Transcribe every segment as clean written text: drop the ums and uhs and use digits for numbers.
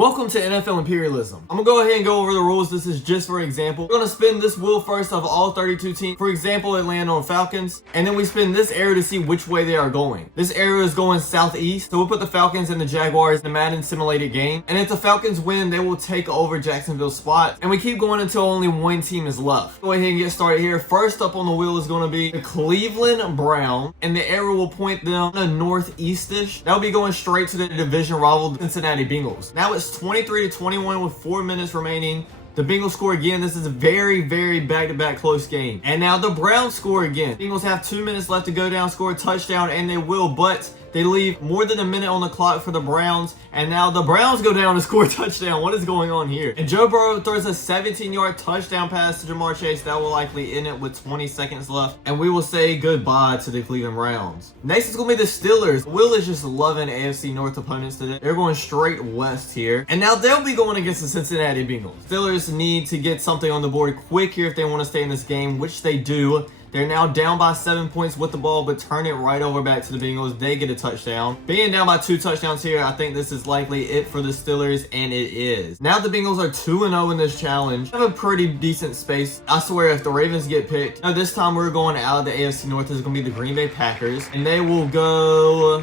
Welcome to NFL Imperialism. I'm gonna go ahead and go over the rules. This is just for example. We're gonna spin this wheel first of all 32 teams. For example, it landed on Falcons. And then we spin this arrow to see which way they are going. This arrow is going southeast. So we'll put the Falcons and the Jaguars in the Madden simulated game. And if the Falcons win, they will take over Jacksonville's spot. And we keep going until only one team is left. Go ahead and get started here. First up on the wheel is gonna be the Cleveland Browns. And the arrow will point them to northeastish. That'll be going straight to the division rival Cincinnati Bengals. Now it's 23-21 with 4 minutes remaining. The Bengals score again. This is a very back-to-back close game. And now the Browns score again. Bengals have 2 minutes left to go down, score a touchdown, and they will, but they leave more than a minute on the clock for the Browns. And now the Browns go down and score a touchdown. What is going on here? And Joe Burrow throws a 17-yard touchdown pass to Jamar Chase. That will likely end it with 20 seconds left. And we will say goodbye to the Cleveland Browns. Next is going to be the Steelers. Will is just loving AFC North opponents today. They're going straight west here. And now they'll be going against the Cincinnati Bengals. Steelers need to get something on the board quick here if they want to stay in this game, which they do. They're now down by 7 points with the ball, but turn it right over back to the Bengals. They get a touchdown. Being down by 2 touchdowns here, I think this is likely it for the Steelers, and it is. Now the Bengals are 2-0 in this challenge. They have a pretty decent space. I swear, if the Ravens get picked, now this time we're going out of the AFC North. This is going to be the Green Bay Packers, and they will go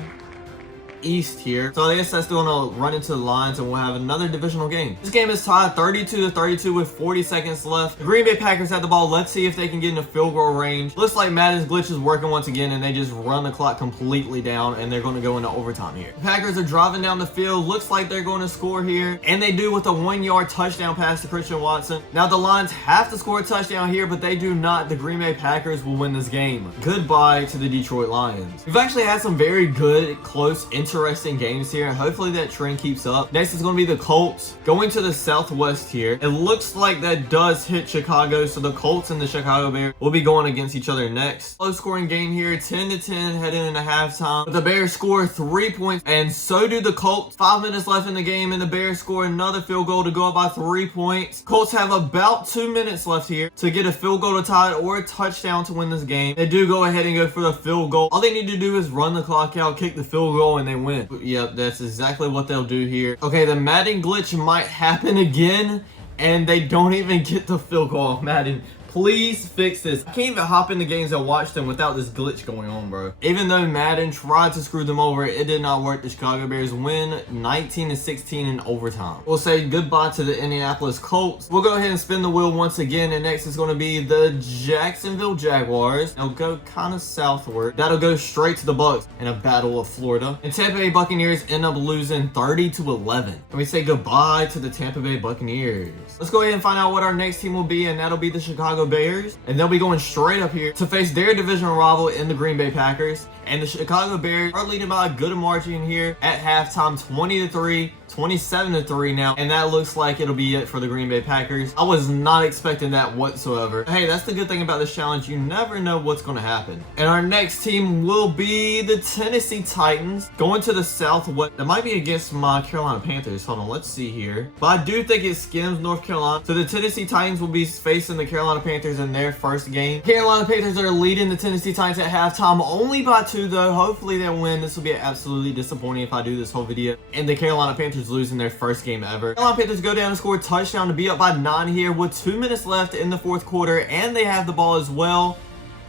east here. So I guess that's going to run into the Lions and we'll have another divisional game. This game is tied 32-32 with 40 seconds left. The Green Bay Packers have the ball. Let's see if they can get in a field goal range. Looks like Madden's glitch is working once again and they just run the clock completely down and they're going to go into overtime here. The Packers are driving down the field. Looks like they're going to score here, and they do with a 1-yard touchdown pass to Christian Watson. Now the Lions have to score a touchdown here, but they do not. The Green Bay Packers will win this game. Goodbye to the Detroit Lions. We've actually had some very good, close, interesting games here, and hopefully that trend keeps up. Next is going to be the Colts going to the southwest here. It looks like that does hit Chicago, so the Colts and the Chicago Bears will be going against each other next. Low scoring game here, 10-10 heading into halftime. But the Bears score 3 points, and so do the Colts. 5 minutes left in the game, and the Bears score another field goal to go up by 3 points. Colts have about 2 minutes left here to get a field goal to tie it or a touchdown to win this game. They do go ahead and go for the field goal. All they need to do is run the clock out, kick the field goal, and they win. Yep, that's exactly what they'll do here. Okay, the Madden glitch might happen again, and they don't even get the field goal. Madden, please fix this. I can't even hop into games and watch them without this glitch going on, bro. Even though Madden tried to screw them over, it did not work. The Chicago Bears win 19-16 in overtime. We'll say goodbye to the Indianapolis Colts. We'll go ahead and spin the wheel once again, and next is going to be the Jacksonville Jaguars. They'll go kind of southward. That'll go straight to the Bucks in a battle of Florida. And Tampa Bay Buccaneers end up losing 30-11. And we say goodbye to the Tampa Bay Buccaneers. Let's go ahead and find out what our next team will be, and that'll be the Chicago Bears, and they'll be going straight up here to face their divisional rival in the Green Bay Packers. And the Chicago Bears are leading by a good margin here at halftime, 20-3, 27-3 now, and that looks like it'll be it for the Green Bay Packers. I was not expecting that whatsoever. Hey, that's the good thing about this challenge. You never know what's going to happen. And our next team will be the Tennessee Titans going to the southwest. That might be against my Carolina Panthers. Hold on, let's see here. But I do think it skims North Carolina. So the Tennessee Titans will be facing the Carolina Panthers in their first game. Carolina Panthers are leading the Tennessee Titans at halftime only by 2 though. Hopefully they win. This will be absolutely disappointing if I do this whole video and the Carolina Panthers losing their first game ever. Carolina Panthers go down and score a touchdown to be up by 9 here with 2 minutes left in the fourth quarter, and they have the ball as well.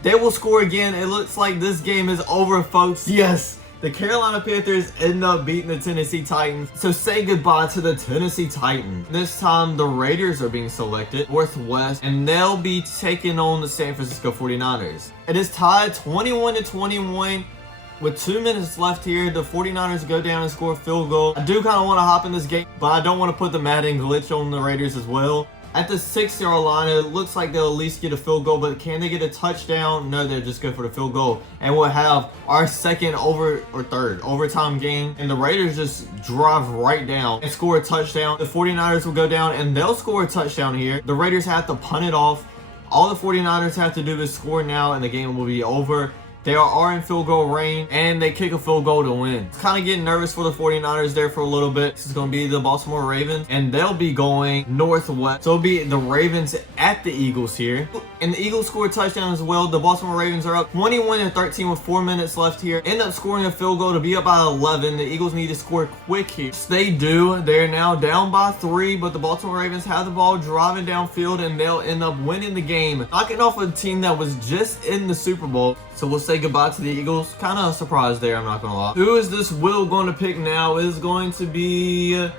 They will score again. It looks like this game is over, folks. Yes, the Carolina Panthers end up beating the Tennessee Titans. So say goodbye to the Tennessee Titans. This time the Raiders are being selected, Northwest, and they'll be taking on the San Francisco 49ers. It is tied 21-21. With 2 minutes left here, the 49ers go down and score a field goal. I do kind of want to hop in this game, but I don't want to put the Madden glitch on the Raiders as well. At the 6-yard line, it looks like they'll at least get a field goal, but can they get a touchdown? No, they'll just go for the field goal. And we'll have our third overtime game. And the Raiders just drive right down and score a touchdown. The 49ers will go down and they'll score a touchdown here. The Raiders have to punt it off. All the 49ers have to do is score now and the game will be over. They are in field goal range, and they kick a field goal to win. Kind of getting nervous for the 49ers there for a little bit. This is going to be the Baltimore Ravens, and they'll be going northwest. So it'll be the Ravens at the Eagles here. And the Eagles score a touchdown as well. The Baltimore Ravens are up 21-13 with 4 minutes left here. End up scoring a field goal to be up by 11. The Eagles need to score quick here. So they do. They're now down by 3, but the Baltimore Ravens have the ball driving downfield, and they'll end up winning the game, knocking off a team that was just in the Super Bowl. So we'll say goodbye to the Eagles. Kind of a surprise there, I'm not going to lie. Who is this Will going to pick now? It is going to be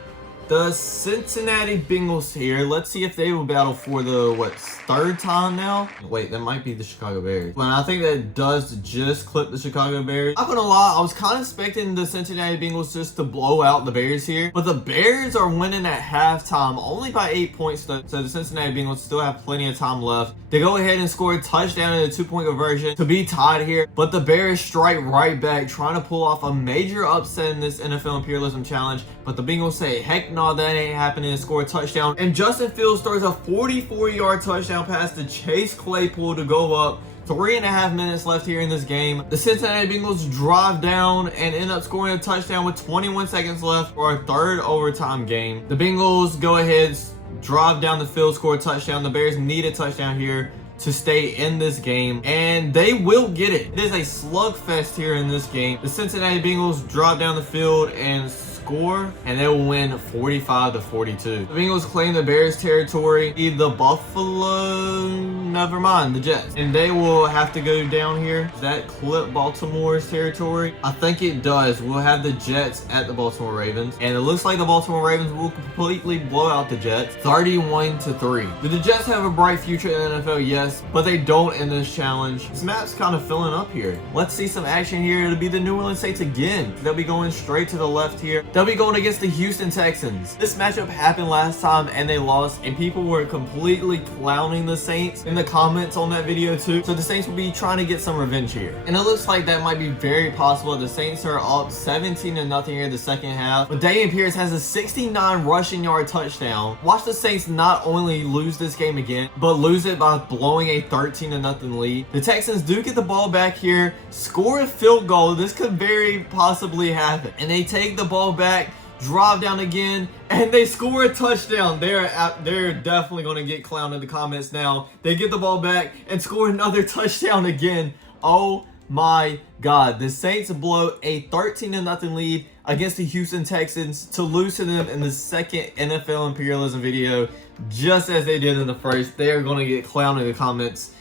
the Cincinnati Bengals here. Let's see if they will battle for the, what, third time now? Wait, that might be the Chicago Bears. But I think that does just clip the Chicago Bears. I'm not gonna lie, I was kind of expecting the Cincinnati Bengals just to blow out the Bears here. But the Bears are winning at halftime, only by 8 points though. So the Cincinnati Bengals still have plenty of time left. They go ahead and score a touchdown in a 2-point conversion to be tied here. But the Bears strike right back, trying to pull off a major upset in this NFL Imperialism Challenge. But the Bengals say, heck no, that ain't happening, and score a touchdown. And Justin Fields throws a 44-yard touchdown pass to Chase Claypool to go up. 3.5 minutes left here in this game. The Cincinnati Bengals drive down and end up scoring a touchdown with 21 seconds left for a third overtime game. The Bengals go ahead, drive down the field, score a touchdown. The Bears need a touchdown here to stay in this game, and they will get it. It is a slugfest here in this game. The Cincinnati Bengals drive down the field and score, and they will win 45-42. The Bengals claim the Bears territory, the Buffalo, never mind, the Jets, and they will have to go down here. Does that clip Baltimore's territory? I think it does. We'll have the Jets at the Baltimore Ravens, and it looks like the Baltimore Ravens will completely blow out the Jets 31-3. Do the Jets have a bright future in the NFL? Yes, but they don't in this challenge. This map's kind of filling up here. Let's see some action here. It'll be the New Orleans Saints again. They'll be going straight to the left here. They'll be going against the Houston Texans. This matchup happened last time and they lost, and people were completely clowning the Saints in the comments on that video too. So the Saints will be trying to get some revenge here. And it looks like that might be very possible. The Saints are up 17-0 here in the second half. But Dameon Pierce has a 69 rushing yard touchdown. Watch the Saints not only lose this game again, but lose it by blowing a 13-0 lead. The Texans do get the ball back here, score a field goal. This could very possibly happen. And they take the ball back, drive down again, and they score a touchdown. They're definitely going to get clowned in the comments now. They get the ball back and score another touchdown again. Oh my God. The Saints blow a 13-0 lead against the Houston Texans to lose to them in the second NFL Imperialism video, just as they did in the first. They are going to get clowned in the comments,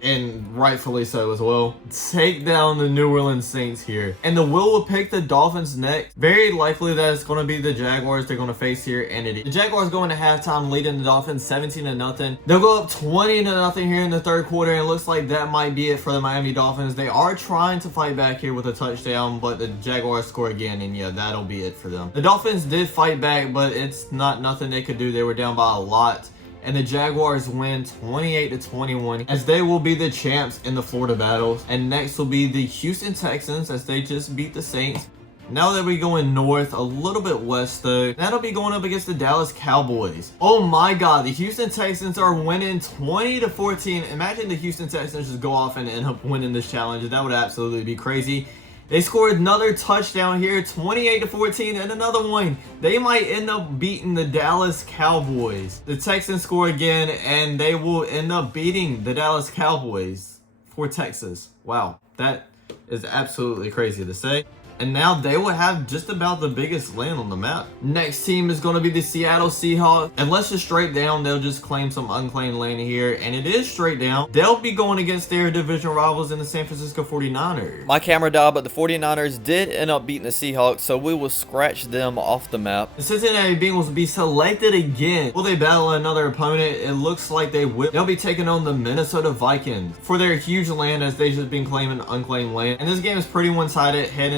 and rightfully so as well. Take down the New Orleans Saints here. And the will pick the Dolphins next. Very likely that it's going to be the Jaguars they're going to face here, and it is. The Jaguars going to halftime leading the Dolphins 17-0. They'll go up 20-0 here in the third quarter, and it looks like that might be it for the Miami Dolphins. They are trying to fight back here with a touchdown, but the Jaguars score again, and yeah, that'll be it for them. The Dolphins did fight back, but it's not nothing they could do. They were down by a lot. And the Jaguars win 28-21 as they will be the champs in the Florida battles. And next will be the Houston Texans as they just beat the Saints. Now that we're going north, a little bit west though, that'll be going up against the Dallas Cowboys. Oh my God, the Houston Texans are winning 20-14. Imagine the Houston Texans just go off and end up winning this challenge. That would absolutely be crazy. They scored another touchdown here, 28-14, and another one. They might end up beating the Dallas Cowboys. The Texans score again, and they will end up beating the Dallas Cowboys for Texas. Wow, that is absolutely crazy to say. And now they will have just about the biggest land on the map. Next team is going to be the Seattle Seahawks. And let's just straight down, they'll just claim some unclaimed land here. And it is straight down. They'll be going against their division rivals in the San Francisco 49ers. My camera died, but the 49ers did end up beating the Seahawks, so we will scratch them off the map. The Cincinnati Bengals will be selected again. Will they battle another opponent? It looks like they will. They'll be taking on the Minnesota Vikings for their huge land, as they've just been claiming unclaimed land. And this game is pretty one-sided. Head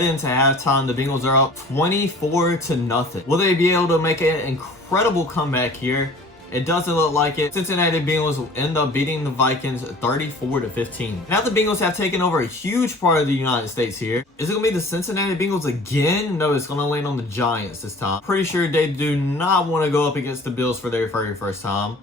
into halftime, the Bengals are up 24-0. Will they be able to make an incredible comeback here? It doesn't look like it. Cincinnati Bengals will end up beating the Vikings 34-15. Now the Bengals have taken over a huge part of the United States here. Is it going to be the Cincinnati Bengals again? No, it's going to land on the Giants this time. Pretty sure they do not want to go up against the Bills for their very first time.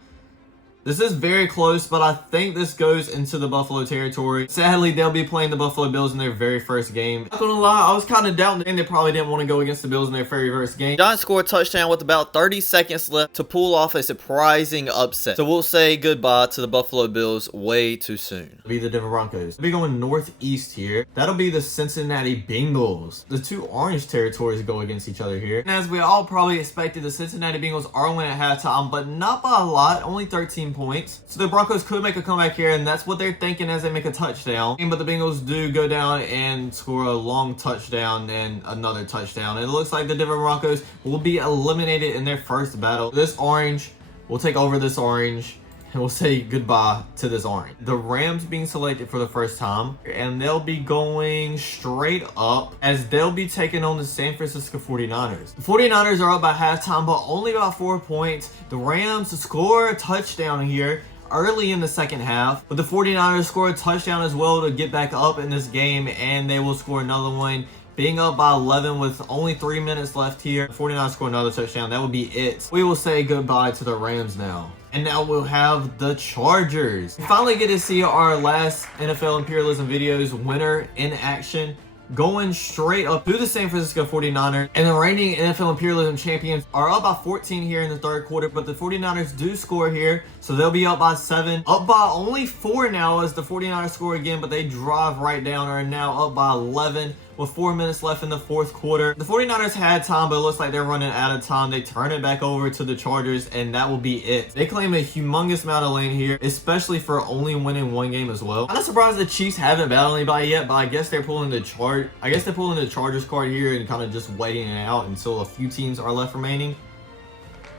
This is very close, but I think this goes into the Buffalo territory. Sadly, they'll be playing the Buffalo Bills in their very first game. Not gonna lie, I was kind of doubting, and they probably didn't want to go against the Bills in their very first game. Giants score a touchdown with about 30 seconds left to pull off a surprising upset. So we'll say goodbye to the Buffalo Bills way too soon. Be the Denver Broncos. We'll be going northeast here. That'll be the Cincinnati Bengals. The two orange territories go against each other here. And as we all probably expected, the Cincinnati Bengals are winning at halftime, but not by a lot, only 13 points. So the Broncos could make a comeback here, and that's what they're thinking as they make a touchdown. But the Bengals do go down and score a long touchdown and another touchdown. And it looks like the Denver Broncos will be eliminated in their first battle. This orange will take over this orange, and we'll say goodbye to this orange. The Rams being selected for the first time, and they'll be going straight up as they'll be taking on the San Francisco 49ers. The 49ers are up by halftime, but only about 4 points. The Rams score a touchdown here early in the second half, but the 49ers score a touchdown as well to get back up in this game, and they will score another one. Being up by 11 with only 3 minutes left here, the 49ers score another touchdown. That would be it. We will say goodbye to the Rams now. And now we'll have the Chargers. We finally get to see our last NFL Imperialism videos winner in action, going straight up to the San Francisco 49ers. And the reigning NFL Imperialism champions are up by 14 here in the third quarter, but the 49ers do score here, so they'll be up by 7. Up by only 4 now as the 49ers score again, but they drive right down, are now up by 11 with 4 minutes left in the fourth quarter. The 49ers had time, but it looks like they're running out of time. They turn it back over to the Chargers, and that will be it. They claim a humongous amount of lane here, especially for only winning one game as well. I'm not surprised the Chiefs haven't battled anybody yet, but I guess they're pulling the Chargers card here and kind of just waiting it out until a few teams are left remaining.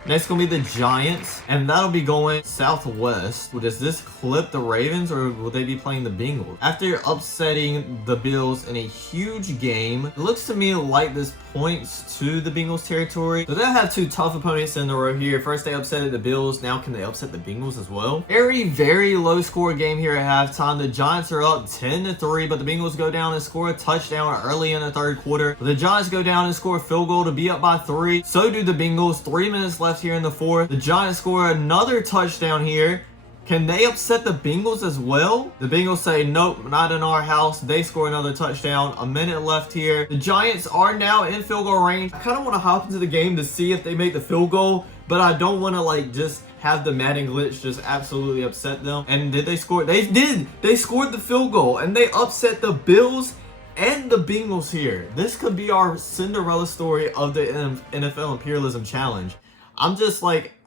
Next gonna be the Giants, and that'll be going southwest. Does this clip the Ravens, or will they be playing the Bengals? After upsetting the Bills in a huge game, it looks to me like this points to the Bengals territory. So they'll have two tough opponents in a row here. First they upset the Bills, now can they upset the Bengals as well? Very low score game here at halftime. The Giants are up 10-3, but the Bengals go down and score a touchdown early in the third quarter. But the Giants go down and score a field goal to be up by 3. So do the Bengals. 3 minutes left here in the fourth. The Giants score another touchdown here. Can they upset the Bengals as well? The Bengals say, nope, not in our house. They score another touchdown. A minute left here. The Giants are now in field goal range. I kind of want to hop into the game to see if they make the field goal, but I don't want to just have the Madden glitch just absolutely upset them. And did they score? They did. They scored the field goal, and they upset the Bills and the Bengals here. This could be our Cinderella story of the NFL Imperialism Challenge. I'm just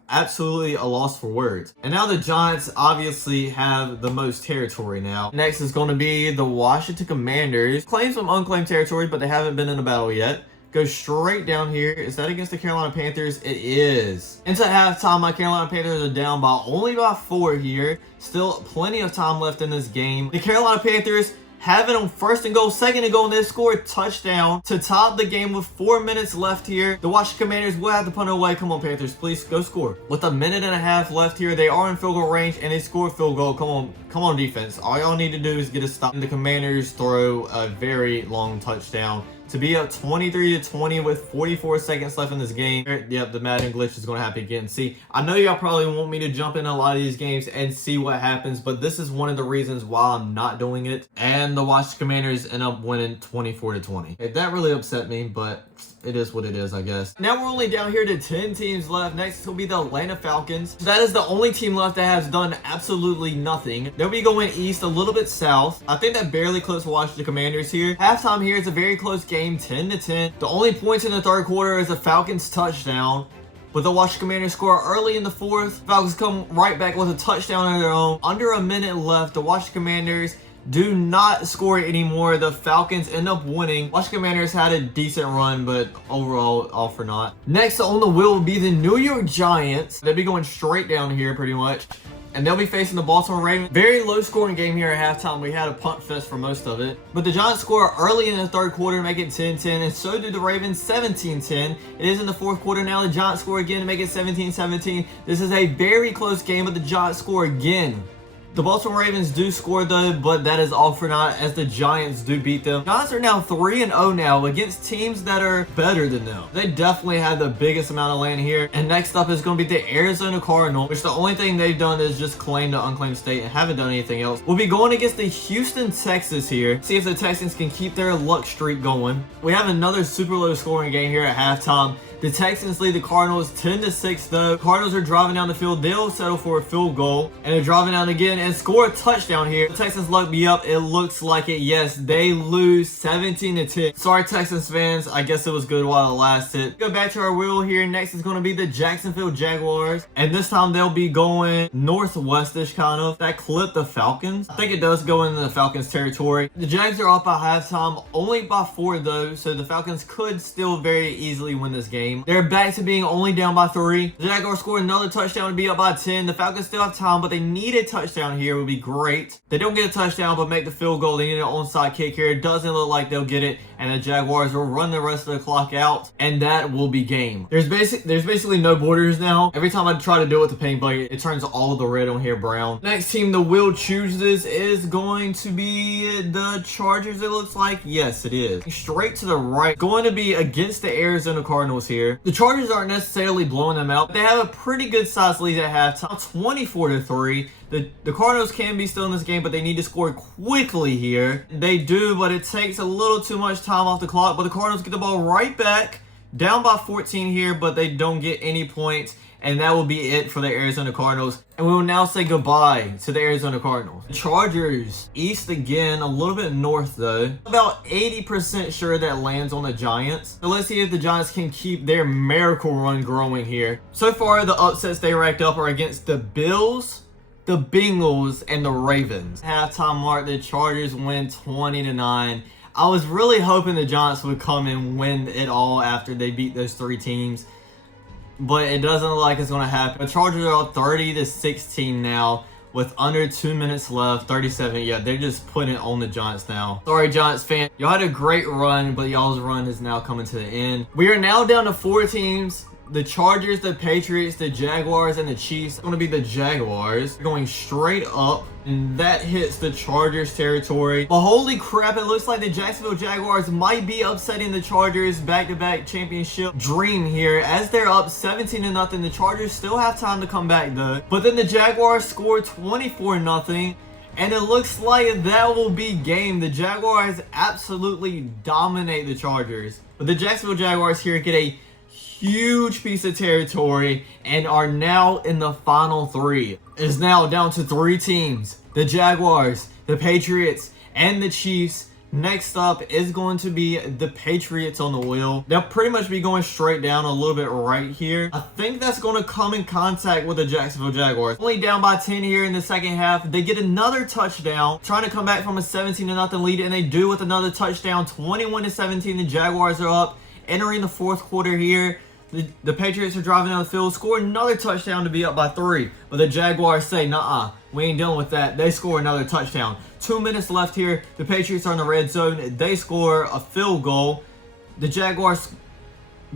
absolutely a loss for words. And now the Giants obviously have the most territory now. Next is going to be the Washington Commanders. Claim some unclaimed territory, but they haven't been in a battle yet. Go straight down here. Is that against the Carolina Panthers? It is. Into halftime, my Carolina Panthers are down by only by 4 here. Still plenty of time left in this game. The Carolina Panthers have it on first and goal, second and goal, and they score a touchdown to top the game with 4 minutes left here. The Washington Commanders will have to punt it away. Come on, Panthers, please go score. With a minute and a half left here, they are in field goal range, and they score a field goal. Come on, defense. All y'all need to do is get a stop. And the Commanders throw a very long touchdown to be up 23-20 with 44 seconds left in this game. Yep, the Madden glitch is going to happen again. See, I know y'all probably want me to jump in a lot of these games and see what happens, but this is one of the reasons why I'm not doing it. And the Washington Commanders end up winning 24-20. That really upset me, but it is what it is, I guess. Now we're only down here to 10 teams left. Next will be the Atlanta Falcons. That is the only team left that has done absolutely nothing. They'll be going east, a little bit south. I think that barely clips Washington Commanders here. Halftime here, it's a very close game, 10-10. The only points in the third quarter is the Falcons touchdown. But the Washington Commanders score early in the fourth. Falcons come right back with a touchdown of their own. Under a minute left, the Washington Commanders do not score anymore. The Falcons end up winning. Washington Commanders had a decent run, but overall, all for naught. Next on the wheel will be the New York Giants. They'll be going straight down here pretty much. And they'll be facing the Baltimore Ravens. Very low scoring game here at halftime. We had a punt fest for most of it. But the Giants score early in the third quarter, make it 10-10. And so did the Ravens, 17-10. It is in the fourth quarter now. The Giants score again to make it 17-17. This is a very close game, but the Giants score again The Baltimore Ravens do score though, but that is all for now as the Giants do beat them. Giants are now 3-0 now against teams that are better than them. They definitely have the biggest amount of land here. And next up is going to be the Arizona Cardinals, which the only thing they've done is just claim the unclaimed state and haven't done anything else. We'll be going against the Houston Texans here. See if the Texans can keep their luck streak going. We have another super low scoring game here at halftime. The Texans lead the Cardinals 10-6 though. Cardinals are driving down the field. They'll settle for a field goal. And they're driving down again and score a touchdown here. The Texans luck me up. It looks like it. Yes, they lose 17-10. Sorry, Texans fans. I guess it was good while it lasted. Go back to our wheel here. Next is going to be the Jacksonville Jaguars. And this time they'll be going northwestish kind of. That clipped the Falcons. I think it does go into the Falcons territory. The Jags are up at halftime. Only by 4 though. So the Falcons could still very easily win this game. They're back to being only down by 3. The Jaguars scored another touchdown to be up by 10. The Falcons still have time, but they need a touchdown here. It would be great. They don't get a touchdown, but make the field goal. They need an onside kick here. It doesn't look like they'll get it, and the Jaguars will run the rest of the clock out, and that will be game. There's basically no borders now. Every time I try to do it with the paint bucket, it turns all of the red on here brown. Next team the will chooses is going to be the Chargers, it looks like. Yes, it is. Straight to the right. Going to be against the Arizona Cardinals here. The Chargers aren't necessarily blowing them out. They have a pretty good size lead at halftime, 24-3. The Cardinals can be still in this game, but they need to score quickly here. They do, but it takes a little too much time off the clock. But the Cardinals get the ball right back, down by 14 here, but they don't get any points. And that will be it for the Arizona Cardinals. And we will now say goodbye to the Arizona Cardinals. The Chargers, east again, a little bit north though. About 80% sure that lands on the Giants. So let's see if the Giants can keep their miracle run growing here. So far, the upsets they racked up are against the Bills, the Bengals, and the Ravens. Halftime mark, the Chargers win 20-9. I was really hoping the Giants would come and win it all after they beat those 3 teams. But it doesn't look like it's going to happen. The Chargers are up 30-16 now with under 2 minutes left. 37. Yeah, they're just putting it on the Giants now. Sorry, Giants fan. Y'all had a great run, but y'all's run is now coming to the end. We are now down to 4 teams. The Chargers, the Patriots, the Jaguars, and the Chiefs. It's going to be the Jaguars going straight up, and that hits the Chargers territory. But holy crap, it looks like the Jacksonville Jaguars might be upsetting the Chargers back-to-back championship dream here as they're up 17-0. The Chargers still have time to come back though. But then the Jaguars scored 24-0. And it looks like that will be game. The Jaguars absolutely dominate the Chargers. But the Jacksonville Jaguars here get a huge piece of territory and are now in the final 3. It is now down to 3 teams. The Jaguars, the Patriots, and the Chiefs. Next up is going to be the Patriots on the wheel. They'll pretty much be going straight down a little bit right here. I think that's going to come in contact with the Jacksonville Jaguars. Only down by 10 here in the second half. They get another touchdown, trying to come back from a 17-0 lead, and they do with another touchdown. 21-17. The Jaguars are up. Entering the fourth quarter here. The Patriots are driving down the field, score another touchdown to be up by 3. But the Jaguars say, nah, we ain't dealing with that. They score another touchdown. 2 minutes left here. The Patriots are in the red zone. They score a field goal. The Jaguars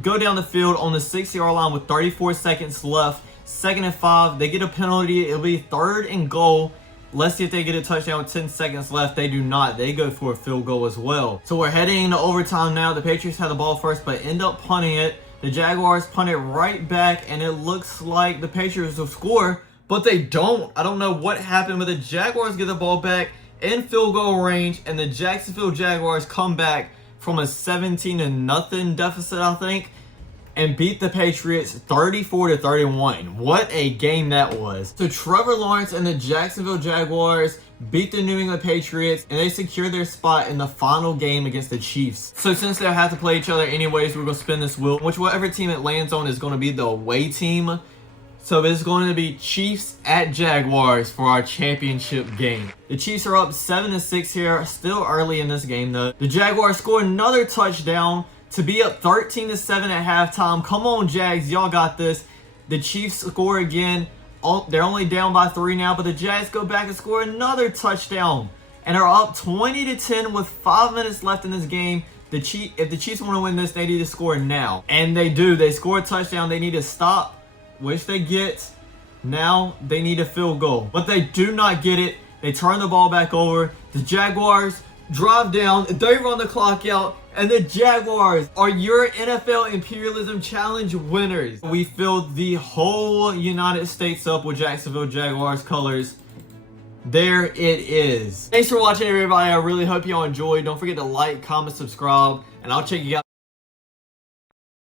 go down the field on the 6-yard line with 34 seconds left. 2nd and 5. They get a penalty. It'll be 3rd and goal. Let's see if they get a touchdown with 10 seconds left. They do not. They go for a field goal as well. So we're heading into overtime now. The Patriots have the ball first, but end up punting it. The Jaguars punt it right back, and it looks like the Patriots will score, but they don't. I don't know what happened, but the Jaguars get the ball back in field goal range, and the Jacksonville Jaguars come back from a 17-0 deficit, I think, and beat the Patriots 34-31. What a game that was. So Trevor Lawrence and the Jacksonville Jaguars beat the New England Patriots, and they secure their spot in the final game against the Chiefs. So since they'll have to play each other anyways, we're going to spin this wheel, which whatever team it lands on is going to be the away team. So it's going to be Chiefs at Jaguars for our championship game. The Chiefs are up 7-6 here, still early in this game though. The Jaguars score another touchdown to be up 13-7 at halftime. Come on, Jags, y'all got this. The Chiefs score again. They're only down by 3 now, but the Jags go back and score another touchdown and are up 20-10 with 5 minutes left in this game. If the Chiefs want to win this, they need to score now, and they do. They score a touchdown. They need to stop, which they get. Now they need a field goal, but they do not get it. They turn the ball back over. The Jaguars drive down, they run the clock out, and the Jaguars are your NFL Imperialism Challenge winners. We filled the whole United States up with Jacksonville Jaguars colors. There it is. Thanks for watching, everybody. I really hope y'all enjoyed. Don't forget to like, comment, subscribe, and I'll check you out